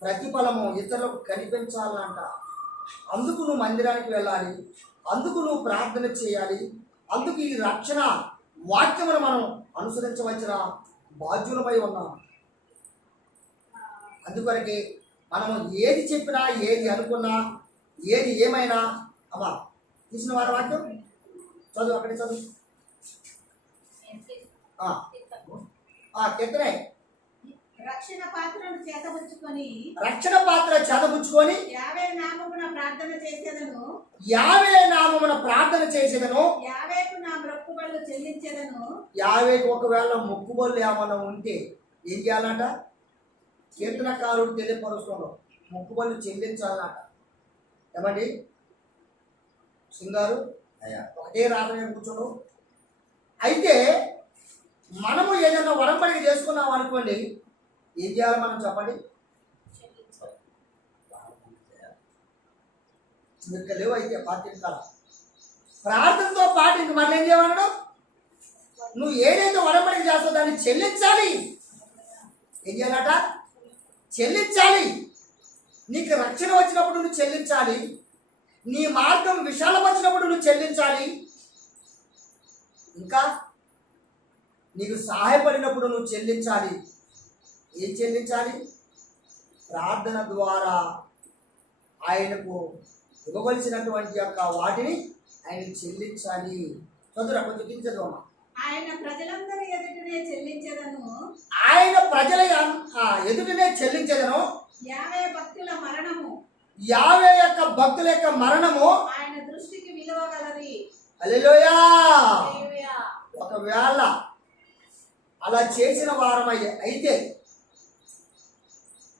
ప్రతిఫలము ఇతరులకు కనిపించాలంట. అందుకు నువ్వు మందిరానికి వెళ్ళాలి, అందుకు నువ్వు ప్రార్థన చేయాలి, అందుకు ఈ రక్షణ వాక్యమును మనం అనుసరించవలసిన బాధ్యులమై ఉన్నాం. అందుకొరకే మనము ఏది చెప్పినా, ఏది అనుకున్నా, ఏది ఏమైనా అమ్మా తీసిన వారి వాక్యం చదువు, అక్కడే చదువు. కెత్తనే రక్షణ పాత్రను చేతబుచ్చుకొని యావే నామమున ప్రార్థన చేసేదను. యావేకు నా మొక్కుబళ్ళు చెల్లించేదను. యావేకు ఒకవేళ మొక్కుబళ్ళు ఏమన్నా ఉంటే ఏం చేయాలంట? కీర్తనకారుడు తెలియపరుస్తున్నాడు, మొక్కుబళ్ళు చెల్లించాలన్నట. ఏమండి సింగారు ఒకటే రాత్రి కూర్చోడు. అయితే మనము ఏదైనా వరంపడిక చేసుకున్నాం అనుకోండి, ఏం చేయాలి మనం చెప్పండి? ఇంకా లేవు అయితే పాటించాల. ప్రార్థనతో పాటు ఇంక మళ్ళీ ఏం చేయమన్నాడు? నువ్వు ఏదైతే వరంపడిక చేస్తావు దాన్ని చెల్లించాలి. ఏం చేయాలట? చెల్లించాలి. నీకు రక్షణ వచ్చినప్పుడు నువ్వు చెల్లించాలి. నీ మార్గం విశాలపరిచినప్పుడు నువ్వు చెల్లించాలి. ఇంకా నీకు సహాయపడినప్పుడు నువ్వు చెల్లించాలి. ఏం చెల్లించాలి? ప్రార్థన ద్వారా ఆయనకు ఇవ్వవలసినటువంటి యొక్క వాటిని ఆయన చెల్లించాలి. చదువురా కొంచెం కించదు అమ్మా. ఆయన ప్రజలందరి ఎదుటనే చెల్లించేదను. ఆయన ప్రజల ఎదుటనే చెల్లించేదను. యావే భక్తుల మరణము, యావే యొక్క భక్తుల యొక్క మరణము ఆయన దృష్టికి విలువగలది. హల్లెలూయా. హల్లెలూయా. ఒకవేళ అలా చేసిన వారమై అయితే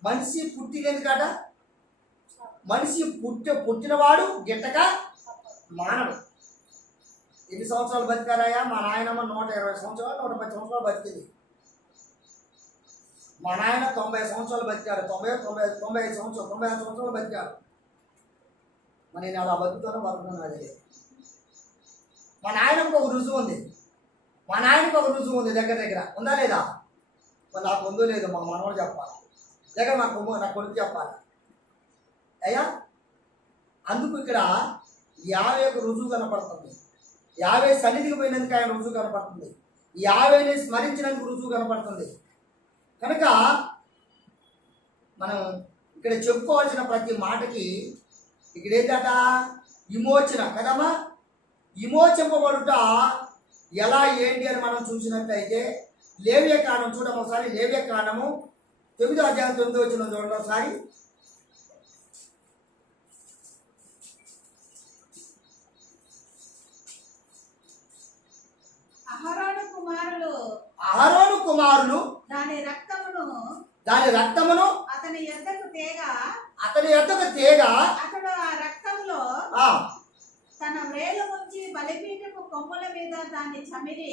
మనిషి పుట్టినెందుకట? మనిషి పుట్టినవాడు గిట్టక మానడు. ఎన్ని సంవత్సరాలు బతికారాయా? మా నాయనమ్మ 120 సంవత్సరాలు 110 సంవత్సరాలు బతికింది. మా నాయన 90 సంవత్సరాలు బతికాడు. 95 సంవత్సరాలు 96 సంవత్సరాలు బతికాడు. మరి నేను అలా బతుకుతానో బతుకుతాను అదే. మా నాయనకు ఒక రుజువు ఉంది. మా నాయనకు ఒక రుజువు ఉంది. దగ్గర ఉందా లేదా? మరి నాకు ఉందో లేదో మా మనవాడు చెప్పాలి. దగ్గర నా కొడుకు చెప్పాలి. అయ్యా, అందుకు ఇక్కడ యావేకు రుజువు కనపడుతుంది. యావే సన్నిధికి పోయినందుకు ఆయన రుజువు కనపడుతుంది. యావేని స్మరించినందుకు రుజువు కనపడుతుంది. కనుక మనం ఇక్కడ చెప్పుకోవాల్సిన ప్రతి మాటకి ఇక్కడ ఏంటట? విమోచన కదమ్మా. విమోచింపబడుట ఎలా ఏంటి అని మనం చూసినట్లయితే లేవియ కాండం చూడము ఒకసారి. లేవియ కాండము 9వ అధ్యాయం 9వ వచనం చూడండి ఒకసారి. అహరోను కుమారులు దాని రక్తమును అతని యొద్దకు తేగా అతడు ఆ రక్తంలో తన వ్రేలు ముంచి బలిపీఠము కొమ్ముల మీద దాన్ని చమిరి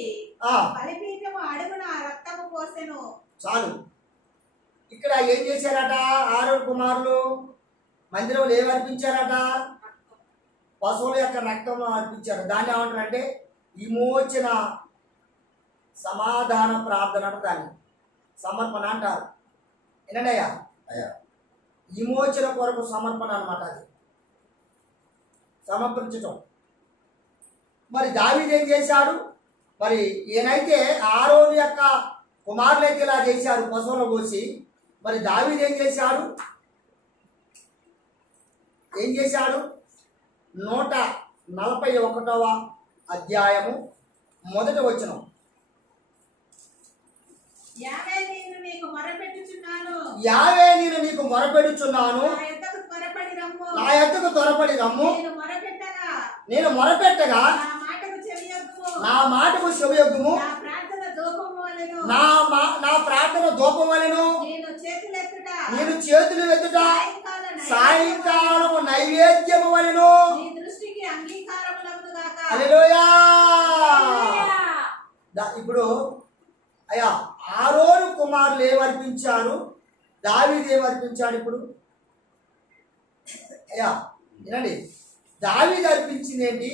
బలిపీఠము అడుగున ఆ రక్తము పోసెను. చాలు. ఇక్కడ ఏం చేశారట? అహరోను కుమారులు మందిరంలో ఏమి అర్పించారట? పశువుల యొక్క రక్తం అర్పించారు. దాన్ని ఏమంటారంటే విమోచన సమాధాన ప్రార్థన అంటారు. దాన్ని సమర్పణ అంటారు. ఏంటండి అయ్యా? విమోచన కొరకు సమర్పణ అనమాట. అది సమర్పించటం. మరి దావీదు ఏం చేశాడు? మరి ఈయనైతే అహరోను యొక్క కుమారులైతే ఇలా చేశారు పశువులు కోసి. మరి దావీదు ఏం చేశాడు? 141వ అధ్యాయము 1వ వచనం. యావే నేను నీకు మొరపెట్టుచున్నాను, నా యొద్దకు త్వరపడి రమ్ము. నేను మొరపెట్టగా నా మాటకు చెవియొగ్గుము. నా ప్రార్థన ధూపం వలెను. నేను చేతులు ఎత్తుట సాయంకాలము నైవేద్యము వలెను. హల్లెలూయా. ఇప్పుడు అయ్యా అహరోను కుమారులు ఏమర్పించారు? దావీదు ఏమర్పించాడు? ఇప్పుడు అయ్యా వినండి. దావీదు అర్పించింది ఏంటి?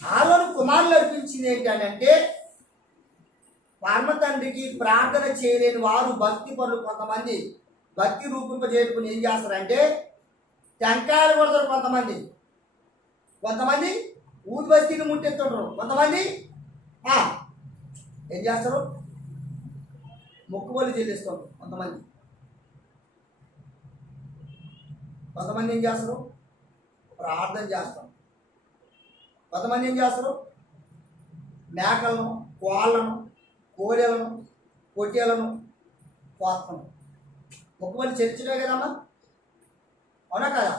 అహరోను కుమారులు అర్పించింది ఏంటి అని అంటే, పరమ తండ్రికి ప్రార్థన చేయలేని వారు భక్తి పనులు కొంతమంది భక్తి రూపింపజేసుకుని ఏం చేస్తారంటే టెంకాయలు కొడతారు. కొంతమంది ఊదిబస్తీని ముట్టెత్తుంటారు. కొంతమంది ఏం చేస్తారు? మొక్కుబళ్ళు చెల్లిస్తారు. కొంతమంది ఏం చేస్తారు? ప్రార్థన చేస్తారు. కొంతమంది ఏం చేస్తారు? మేకలను, కోళ్ళను, కోడెలను, పొట్టేలను కోస్తాను. మొక్కుబళ్ళు చెల్లించడే కదమ్మా, అవునా కదా?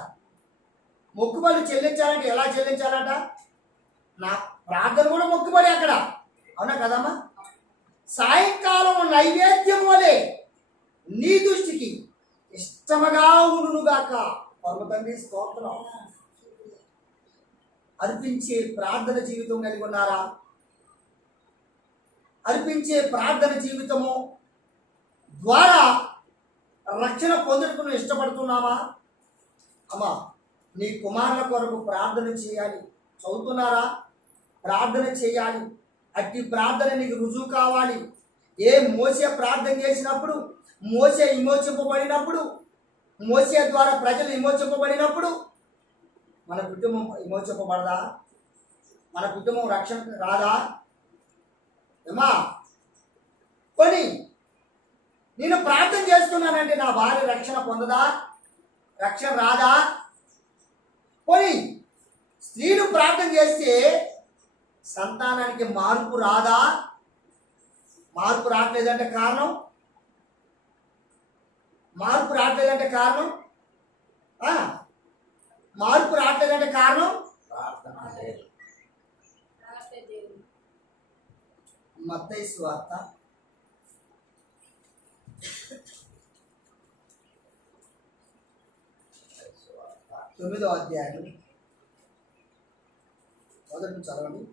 మొక్కుబళ్ళు చెల్లించాలంటే ఎలా చెల్లించాలంట? నా ప్రార్థన కూడా మొక్కుబడి అక్కడ, అవునా కదమ్మా? సాయంకాలం నైవేద్యం వలె నీ దృష్టికి ఇష్టముగా ఉండునుగాక. పరమ తండ్రి స్తోత్రం. అర్పించే ప్రార్థన జీవితం కలిగి ఉన్నారా? అర్పించే ప్రార్థన జీవితము ద్వారా రక్షణ పొందుటకు ఇష్టపడుతున్నామా? అమ్మా, నీ కుమారుల కొరకు ప్రార్థన చేయాలి. చదువుతున్నారా? ప్రార్థన చేయాలి. అట్టి ప్రార్థన నీకు రుజువు కావాలి. మోసే ప్రార్థన చేసినప్పుడు, మోసే విమోచింపబడినప్పుడు, మోసే ద్వారా ప్రజలు విమోచింపబడినప్పుడు మన కుటుంబం విమోచింపబడదా? మన కుటుంబం రక్షణ రాదా? ఏమా కొని నేను ప్రార్థన చేస్తున్నానంటే నా భార్య రక్షణ పొందదా? రక్షణ రాదా? కొని స్త్రీలు ప్రార్థన చేస్తే సంతానానికి మార్పు రాదా? మార్పు రావట్లేదంటే కారణం మార్పు రావట్లేదంటే కారణం మత్తయి సువార్త 9వ అధ్యాయం మొదటి నుంచి చదవండి.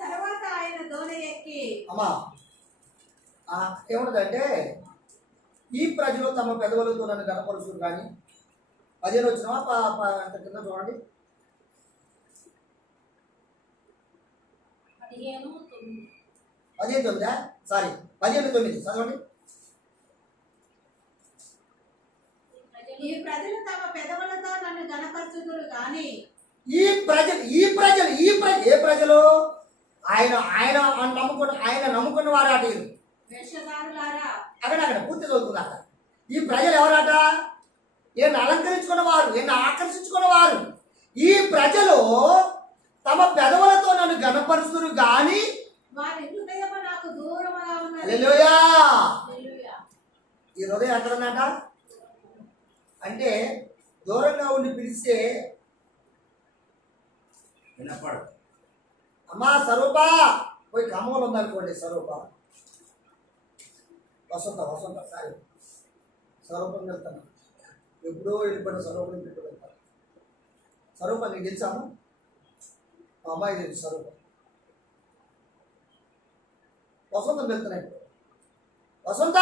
తర్వాత ఆయన దోణి ఎక్కి అమ్మా ఏముంటుందంటే, ఈ ప్రజలు తమ పెదవులతో నన్ను కనపరుచురు కానీ 15 వచ్చినా అంత కింద చూడండి. 15:9 సారీ 15:9 చదవండి. ఈ ప్రజలు తమ పెదవులతో నన్ను గణపరచుదురు గాని ఏ ప్రజలు ఆయన నమ్ముకున్న వారు అట. వేషధారులారా, అక్కడ పూర్తి చదువుతున్నారు. ఈ ప్రజలు ఎవరట? ఈయన అలంకరించుకున్నవారు, ఈయన ఆకర్షించుకున్నవారు. ఈ ప్రజలు తమ పెదవులతో నన్ను గణపరుస్తురు గాని వారి హృదయము నాకు దూరముగా ఉన్నది. హల్లెలూయా. హల్లెలూయా. ఈ హృదయం ఎక్కడ ఉందంట అంటే, దూరంగా ఉండి పిలిస్తే వినపడు. అమ్మా స్వరూప పోయి ఖమ్మంలో ఉందనుకోండి, స్వరూప వసంత సారీ స్వరూపం వెళ్తాను. ఎప్పుడో వెళ్ళిపోయిన స్వరూపం ఇంటికి వెళ్తాను. స్వరూపం నీకు తెలుసాము? మా అమ్మాయి తెలుసు స్వరూపం. వసంతం వెళ్తున్నాయి. వసంత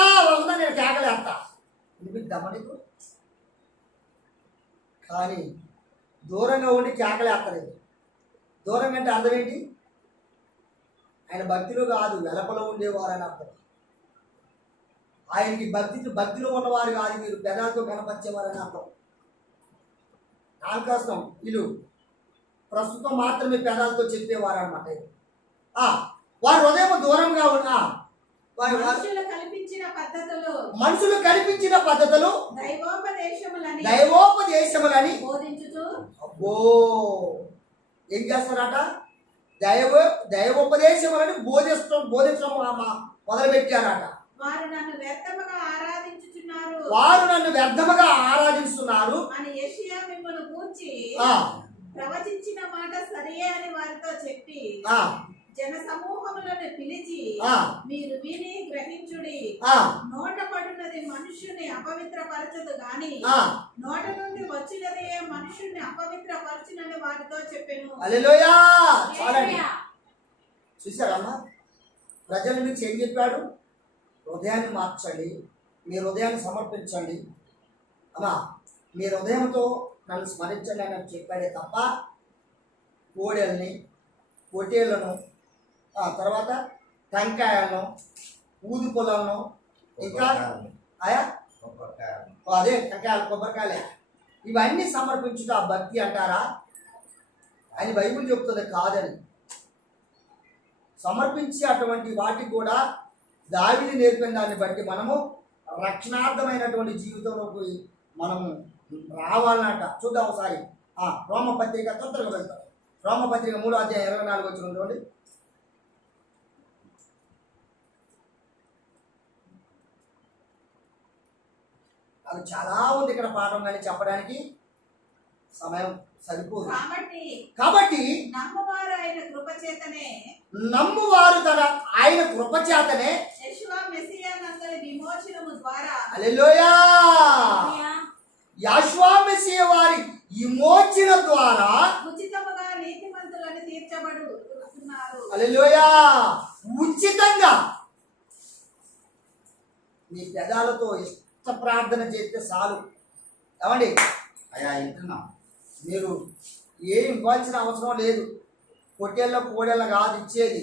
నేను కేకలేస్తా, వినిపిద్దామా నీకు? కానీ దూరంగా ఉండి కేకలేస్తలేదు. దూరంగా అంటే అర్థం ఏంటి? ఆయన భక్తిలో కాదు, వెలపలో ఉండేవారని అర్థం. ఆయనకి భక్తిలో ఉన్నవారు కాదు, మీరు పెదాలతో కనపరిచేవారని అర్థం. నాలుకాస్తం వీళ్ళు ప్రస్తుతం మాత్రమే పెదాలతో చెప్పేవారు అనమాట. వారి హృదయం దూరంగా ఉన్న మనుషులు కల్పించిన పద్ధతులు దైవోపదేశములని బోధించుతూ అబ్బో ఏం చేస్తారట? దైవోపదేశములని బోధించడం మొదలుపెట్టారట. వారు నన్ను వ్యర్థముగా ఆరాధిస్తున్నారు అని యెషయా మిమ్మల్ని గూర్చి ప్రవచించిన మాట సరియే అని వారితో చెప్పి జన సమూహములను పిలిచి మీరు విని గ్రహించుడి. నోట పడినది మనుష్యుని అపవిత్రపరచదు గాని నోట నుండి వచ్చినది మనుష్యుని అపవిత్రపరచునని వారితో చెప్పెను. హల్లెలూయా. చూసారమ్మా, ప్రజలు మీకు ఏం చెప్పాడు? హృదయాన్ని మార్చండి, మీ హృదయాన్ని సమర్పించండి అమ్మా, మీ హృదయంతో నన్ను స్మరించండి అని చెప్పాడే తప్ప కోడెల్ని, పొట్టేళ్లను, తర్వాత టెంకాయలను, ఊది పొలాలను, ఇంకా అదే టెంకాయలు, కొబ్బరికాయలే, ఇవన్నీ సమర్పించుట భక్తి అంటారా అని బైబిల్ చెప్తుంది. కాదని సమర్పించి అటువంటి వాటికి కూడా దావీదు నేర్పిన దాన్ని బట్టి మనము రక్షణార్థమైనటువంటి జీవితంలోకి మనము రావాలన్నట. చూద్దాం ఒకసారి రోమపత్రిక తొందరగా వెళ్తాం. రోమపత్రిక 3వ అధ్యాయం 24 వచ్చిన చూడండి. అది చాలా ఉంది ఇక్కడ పాఠం, కానీ చెప్పడానికి సమయం సరిపోదు. కాబట్టి నమ్మువారు తన ఆయన కృపచేతనే హల్లెలూయా యెషోవా మెస్సియా వారి విమోచన ద్వారా ఉచితముగా నీతిమంతులను తీర్చబడుతున్నారు. హల్లెలూయా. ఉచితంగా మీ పెదాలతో ఇష్ట ప్రార్థన చేస్తే చాలు. ఏమండి అయ్యా ఇంటున్నాం, మీరు ఏం ఇవ్వాల్సిన అవసరం లేదు. పొట్టేళ్ళ కోడేళ్ళ కాదు ఇచ్చేది,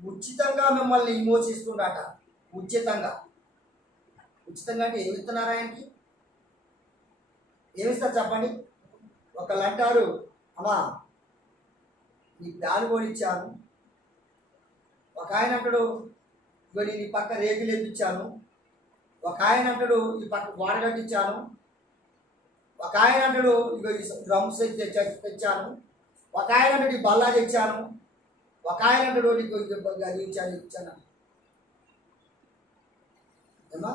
ఉచితంగా మిమ్మల్ని విమోచిస్తుండట. ఉచితంగా అంటే ఏమి ఇస్తున్నారు? ఆయనకి ఏమిస్తారు చెప్పండి? ఒకళ్ళు అంటారు, అమ్మా నీ ప్యాను కొనిచ్చాను. ఒక ఆయన అంటాడు, నీ పక్క రేకులు వేపించాను. ఒక ఆయన అంటాడు, ఈ పక్క గోడ కట్టించాను. ఒక ఆయన అంటాడు, ఇగో ఈ డ్రమ్స్ తెచ్చాను. ఒక ఆయన అంటాడు, ఈ బల్లా తెచ్చాను. ఒక ఆయన అంటాడు, నీకు అది ఇచ్చాను. ఏమా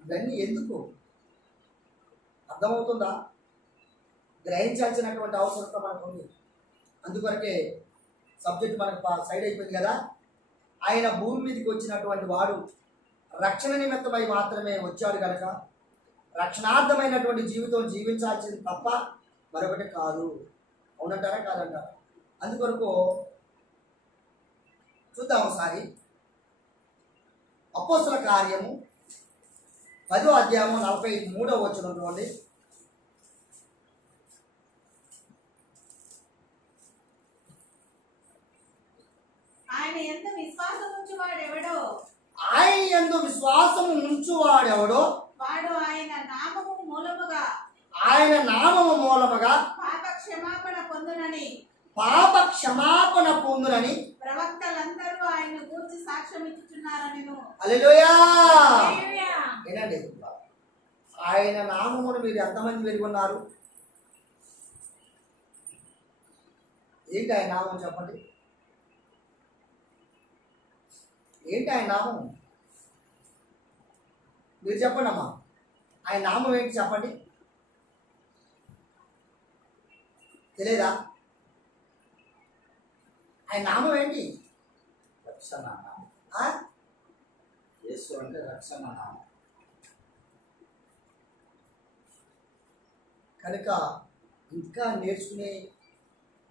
ఇవన్నీ ఎందుకు? అర్థమవుతుందా? గ్రహించాల్సినటువంటి అవసరం మనకు ఉంది. అందుకొరకే సబ్జెక్ట్ మనకు సైడ్ అయిపోయింది కదా. ఆయన భూమి మీదకి వచ్చినటువంటి వాడు రక్షణ నిమిత్తమై మాత్రమే వచ్చాడు కనుక రక్షణార్థమైనటువంటి జీవితం జీవించాల్సింది తప్ప మరొకటి కాదు. అవునంటారా కాదంటారా? అందుకొరకు చూద్దాం ఒకసారి. అపోస్తుల కార్యము 10వ అధ్యాయము 43వ వచనం చూడండి. ఆయన యందు విశ్వాసం ఉంచువాడెవడో ఆయన యందు విశ్వాసము ఉంచువాడెవడో వాడు ఆయన నామము మూలముగా పాప క్షమాపణ పొందునని ప్రవక్తలందరూ ఆయన గూర్చి సాక్ష్యం ఇచ్చుచున్నారని. హల్లెలూయా. ఏంటండి ఆయన నామమును మీరు ఎంతమంది వెలుగున్నారు? ఏంటి ఆయన నామం చెప్పండి? ఏంటి ఆయన నామం? మీరు చెప్పండి అమ్మా, ఆయన నామం ఏంటి చెప్పండి? తెలియదా? ఆయన నామం ఏంటి? రక్షణ. యేసు అంటే రక్షణ. కనుక ఇంకా నేర్చుకునే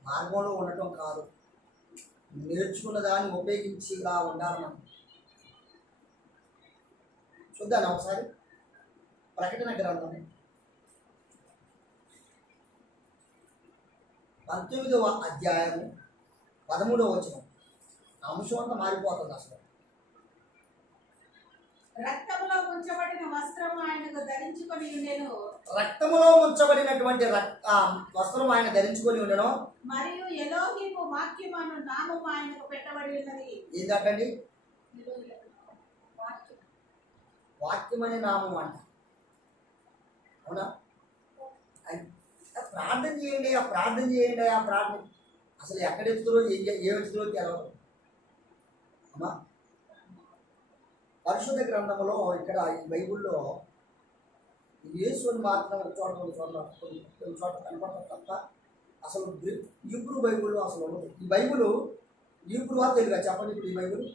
మార్గంలో ఉండటం కాదు, నేర్చుకున్న దాన్ని ఉపయోగించేలా ఉండాలి మనం. చూద్దాం ఒకసారి ప్రకటన గ్రంథం 19వ అధ్యాయము 13వ వచనం. అంశం అంతా మారిపోతుంది అసలు. రక్తములో ముంచబడిన వస్త్రము ఆయనకు ధరించుకొని ఉండెను. రక్తములో ముంచబడినటువంటి వస్త్రం ఆయన ధరించుకొని ఉండను. మరియు ఎలోహిము వాక్యము అను నామము ఆయనకు పెట్టబడి ఉన్నది. ఏంటండి? వాక్యం అనే నామం అంట. అవునా? ప్రార్థన చేయండి, ఆ ప్రార్థన చేయండి, ఆ ప్రార్థన అసలు ఎక్కడ ఎత్తులో ఏమెత్తులో తెలవదు అమ్మా. పరిశుద్ధ గ్రంథంలో ఇక్కడ ఈ బైబిల్లో యేసుని మాత్రం ఒక చోట కొన్ని చోట కనపడతారు తప్ప అసలు హీబ్రూ బైబిల్లో అసలు ఉండదు. ఈ బైబిల్ హీబ్రూవా తెలుగా చెప్పండి? ఇప్పుడు ఈ బైబిల్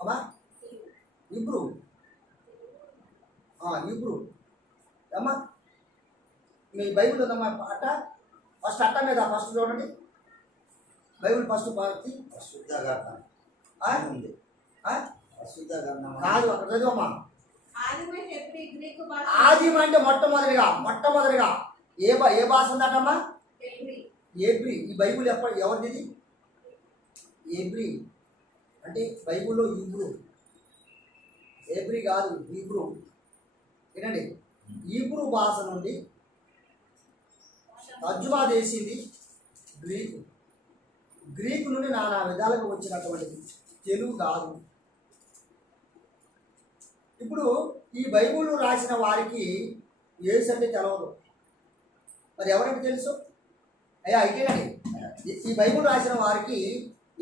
అమ్మా హీబ్రూ హీబ్రూ అమ్మా. మీ బైబిల్ ఉందమ్మా అట్ట ఫస్ట్ అట్ట మీద ఫస్ట్ చూడండి. బైబిల్ ఫస్ట్ పార్టీ పరిశుద్ధ గ్రంథం ఉంది. పరిశుద్ధ గ్రంథం కాదు, అక్కడ చదువమ్మా. గ్రీకు భాష. ఆదిమ అంటే మొట్టమొదటిగా ఏ భాష ఉందటమ్మా? ఏబ్రీ. ఈ బైబిల్ ఎవరిది? ఏబ్రీ అంటే బైబిల్లో హీబ్రూ. ఏబ్రీ కాదు, హీబ్రూ. ఏంటండి? హీబ్రూ భాష నుండి తర్జుమా చేసింది గ్రీకు. గ్రీకు నుండి నానా విధాలుగా వచ్చినటువంటిది, తెలుగు కాదు. ఇప్పుడు ఈ బైబిల్ రాసిన వారికి యేసు అంటే తెలవదు. మరి ఎవరికి తెలుసు? అయ్యా అయితేనండి, ఈ బైబిల్ రాసిన వారికి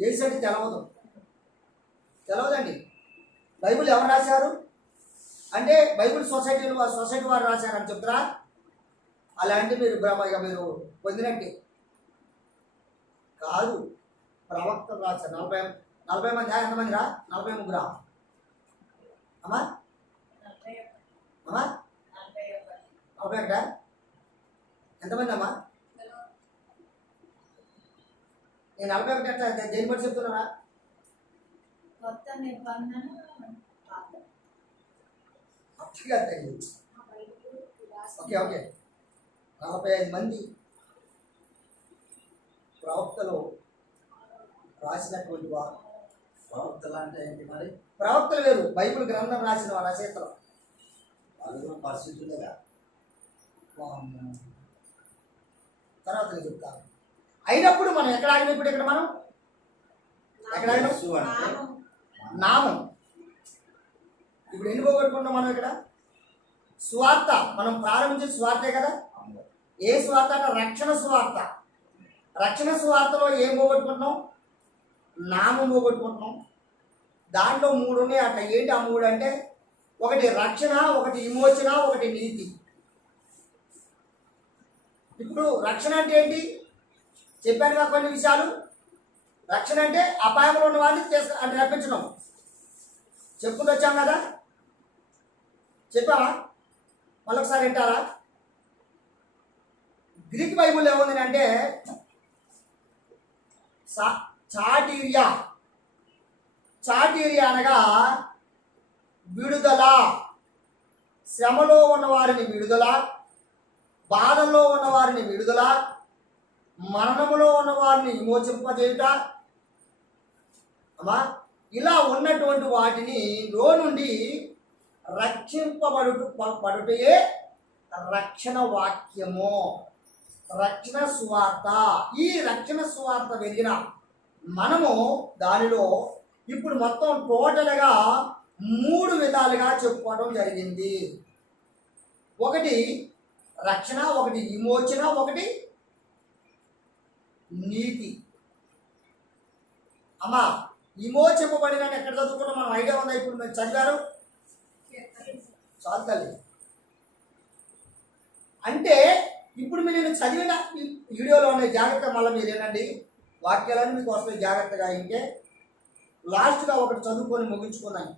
యేసు అంటే తెలవదండి. బైబిల్ ఎవరు రాశారు అంటే బైబిల్ సొసైటీ వారు రాశారని చెప్తారా? అలాంటి మీరు మీరు పొందినట్టే కాదు. ప్రవక్తలు రాశారు. 40 మంది. ఎంతమంది రా? 43 అమ్మా. 41 ఎంతమంది అమ్మా? నేను 41 ఎట్లా దేని బట్టి చెప్తున్నారా? కొత్త నిబంధన అట్లా ఓకే 45 మంది ప్రవక్తలు రాసినటువంటి వారు. ప్రవక్తలు అంటే ఏంటి మరి? ప్రవక్తలు వేరు, బైబిల్ గ్రంథం రాసిన రచయితలు. వాళ్ళు పరిశుద్ధులుగా. తర్వాత నేను చెప్తాను. అయినప్పుడు మనం ఎక్కడ ఆగిన? ఇప్పుడు ఇక్కడ మనం ఎక్కడ ఆగిన? యేసు అంటే నామం. ఇప్పుడు ఎన్ని పోగొట్టుకుంటాం మనం ఇక్కడ? స్వార్థ. మనం ప్రారంభించిన స్వార్థే కదా. ఏ స్వార్థ అంటే రక్షణ స్వార్థ. రక్షణ స్వార్థలో ఏం పోగొట్టుకుంటున్నాం? నామం పోగొట్టుకుంటున్నాం. దాంట్లో 3 ఉన్నాయి అట్లా. ఏంటి ఆ 3 అంటే? ఒకటి రక్షణ, ఒకటి విమోచన, ఒకటి నీతి. ఇప్పుడు రక్షణ అంటే ఏంటి చెప్పాను కదా కొన్ని విషయాలు. రక్షణ అంటే అపాయంలో ఉన్న వారిని అంటే రప్పించడం చెప్పుకుంటూ వచ్చాం కదా, చెప్పామా? మళ్ళొకసారి వింటారా? గ్రీక్ బైబుల్ ఏముంది అంటే చాటీరియా. చాటీరియా అనగా విడుదల, శ్రమలో ఉన్న వారిని విడుదల, బాధల్లో ఉన్న వారిని విడుదల, మరణములో ఉన్న వారిని విమోచింపజేయుట. అమ్మా, ఇలా ఉన్నటువంటి వాటిని లో నుండి పడుటయే రక్షణ వాక్యము, రక్షణ సువార్త. ఈ రక్షణ సువార్త వెలిగిన మనము దానిలో ఇప్పుడు మొత్తం టోటల్గా 3 విధాలుగా చెప్పుకోవడం జరిగింది. ఒకటి రక్షణ, ఒకటి విమోచన, ఒకటి నీతి. అమ్మా, విమోచింపబడిన ఎక్కడ చదువుకున్నాం మనం? ఐడియా ఉందా? ఇప్పుడు మీరు చదివారు చాలు తల్లి. అంటే ఇప్పుడు మీరు నేను చదివిన వీడియోలో ఉన్న జాగ్రత్త మళ్ళీ మీరు ఏనండి, వాక్యాలను మీకు వస్తాయి జాగ్రత్తగా. ఇంకే లాస్ట్గా ఒకటి చదువుకొని ముగించుకున్నాను.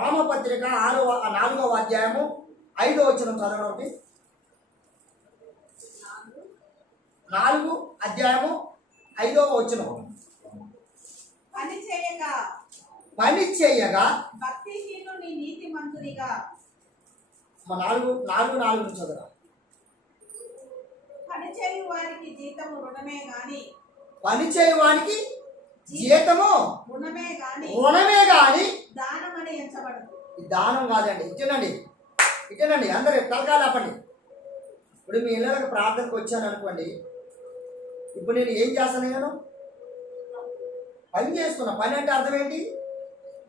రామపత్రిక 4వ అధ్యాయము 5వ వచనం చదవడం. ఒకటి 4 అధ్యాయము 5వ వచనం. పని చేయగా భక్తిహీనుని నీతిమంతునిగా. 4 నుంచి చదవరా. పనిచేయు వారికి జీతము రుణమే గాని, పని చేయవానికి జీతము రుణమే గాని దానమని ఎంచబడదు. దానం కాదండి. ఇటేనండి అందరు తలకాలు ఆపండి. ఇప్పుడు మీ ఇళ్ళకి ప్రార్థనకు వచ్చాను అనుకోండి, ఇప్పుడు నేను ఏం చేస్తాను? నేను పని చేస్తున్నా. పని అంటే అర్థం ఏంటి?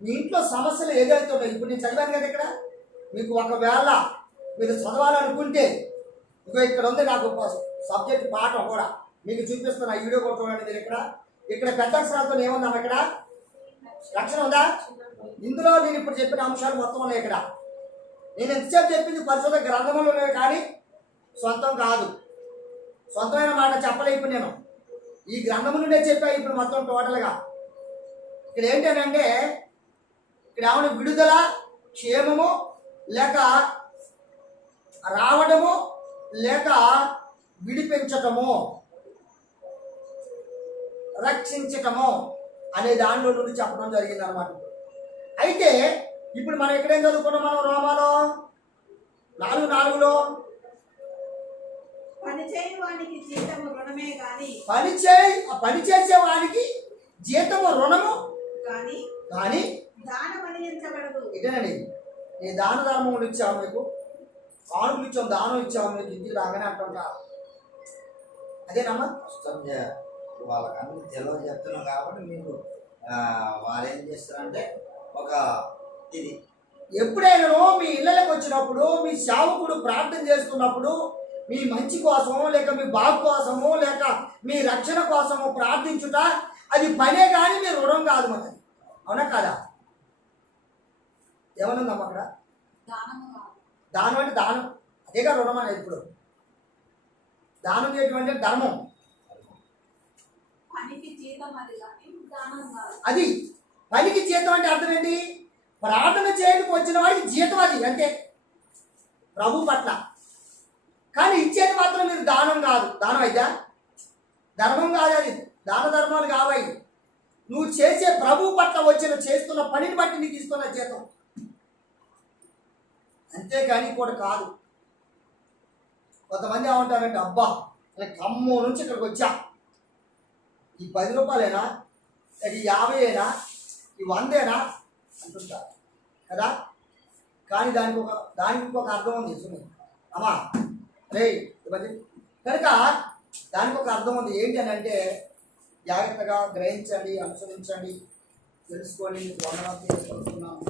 మీ ఇంట్లో సమస్యలు ఏదైతే ఉన్నాయి, ఇప్పుడు నేను చదివాను కదా ఇక్కడ, మీకు ఒకవేళ మీరు చదవాలనుకుంటే ఇగో ఇక్కడ ఉంది నాకు సబ్జెక్ట్ పాఠం కూడా మీకు చూపిస్తున్నా. ఈ వీడియో కూడా చూడండి. మీరు ఇక్కడ పెద్ద అక్షరాలతో ఏముందాం? ఇక్కడ రక్షణ ఉందా? ఇందులో నేను ఇప్పుడు చెప్పిన అంశాలు మొత్తం ఉన్నాయి. ఇక్కడ నేను ఎంతసేపు చెప్పింది పరిశోధన గ్రంథంలో కానీ సొంతం కాదు. సొంతమైన మాట చెప్పలే. ఇప్పుడు నేను ఈ గ్రంథం నుండే చెప్పాను. ఇప్పుడు మొత్తం టోటల్గా ఇక్కడ ఏంటంటే, ఇక్కడ ఏమైనా విడుదల, క్షేమము, లేక రావడము, లేక విడిపించటము, రక్షించటము అనే దానిలో నుండి చెప్పడం జరిగింది అన్నమాట. అయితే ఇప్పుడు మనం ఎక్కడేం చదువుకున్నాం? మనం రోమాలో 4:4లో పనిచేయువానికి జీతము రుణమే గాని, పని చేసే వానికి జీతము రుణము కానీ దానమని ఎంచబడదు. ఇదేనండి, నీ దాన ధర్మములు ఇచ్చాము, మీకు కానుకలు ఇచ్చాము, దానం ఇచ్చాము, మీకు ఇంటికి రాగానే అంటుంటా. అదేనమ్మా? వాళ్ళకి అన్ని తెలియదు చెప్తున్నాం కాబట్టి మీకు వాళ్ళు ఏం చేస్తారంటే ఒక ఇది ఎప్పుడైనా మీ ఇళ్ళకి వచ్చినప్పుడు మీ సేవకుడు ప్రార్థన చేస్తున్నప్పుడు మీ మంచి కోసమో లేక మీ బాగు కోసమో లేక మీ రక్షణ కోసమో ప్రార్థించుట అది పనే కానీ మీ రుణం కాదు. మనది అవునా కాదా? ఏమనుందమ్మా అక్కడ? దానం అంటే దానం, అదేగా రుణం అనేది. ఇప్పుడు దానం చేయటువంటి ధర్మం, అది పనికి జీతం అంటే అర్థం ఏంటి? ప్రార్థన చేయడానికి వచ్చిన వాడికి జీతం అది అంటే ప్రభు పట్ల. కానీ ఇచ్చేది మాత్రం మీరు దానం కాదు. దానం అయితే ధర్మం కాదు, అది దాన ధర్మాలు కావాయి. నువ్వు చేసే ప్రభు పట్ల చేస్తున్న పనిని బట్టి నీకు ఇస్తున్న జీతం, అంతేకాని కూడా కాదు. కొంతమంది ఏమంటారంటే, అబ్బా నేను ఖమ్మం నుంచి ఇక్కడికి వచ్చా, ఈ 10 రూపాయలేనా, ఈ 50 అయినా, ఈ 100 అంటుంటారు కదా. కానీ దానికి ఇంకొక అర్థం ఉంది. సుమి అమ్మా రే కనుక దానికి ఒక అర్థం ఉంది. ఏంటి అని అంటే, జాగ్రత్తగా గ్రహించండి, అనుసరించండి, తెలుసుకోండి. మీకు వందనాలు తెలుసుకుంటున్నాను.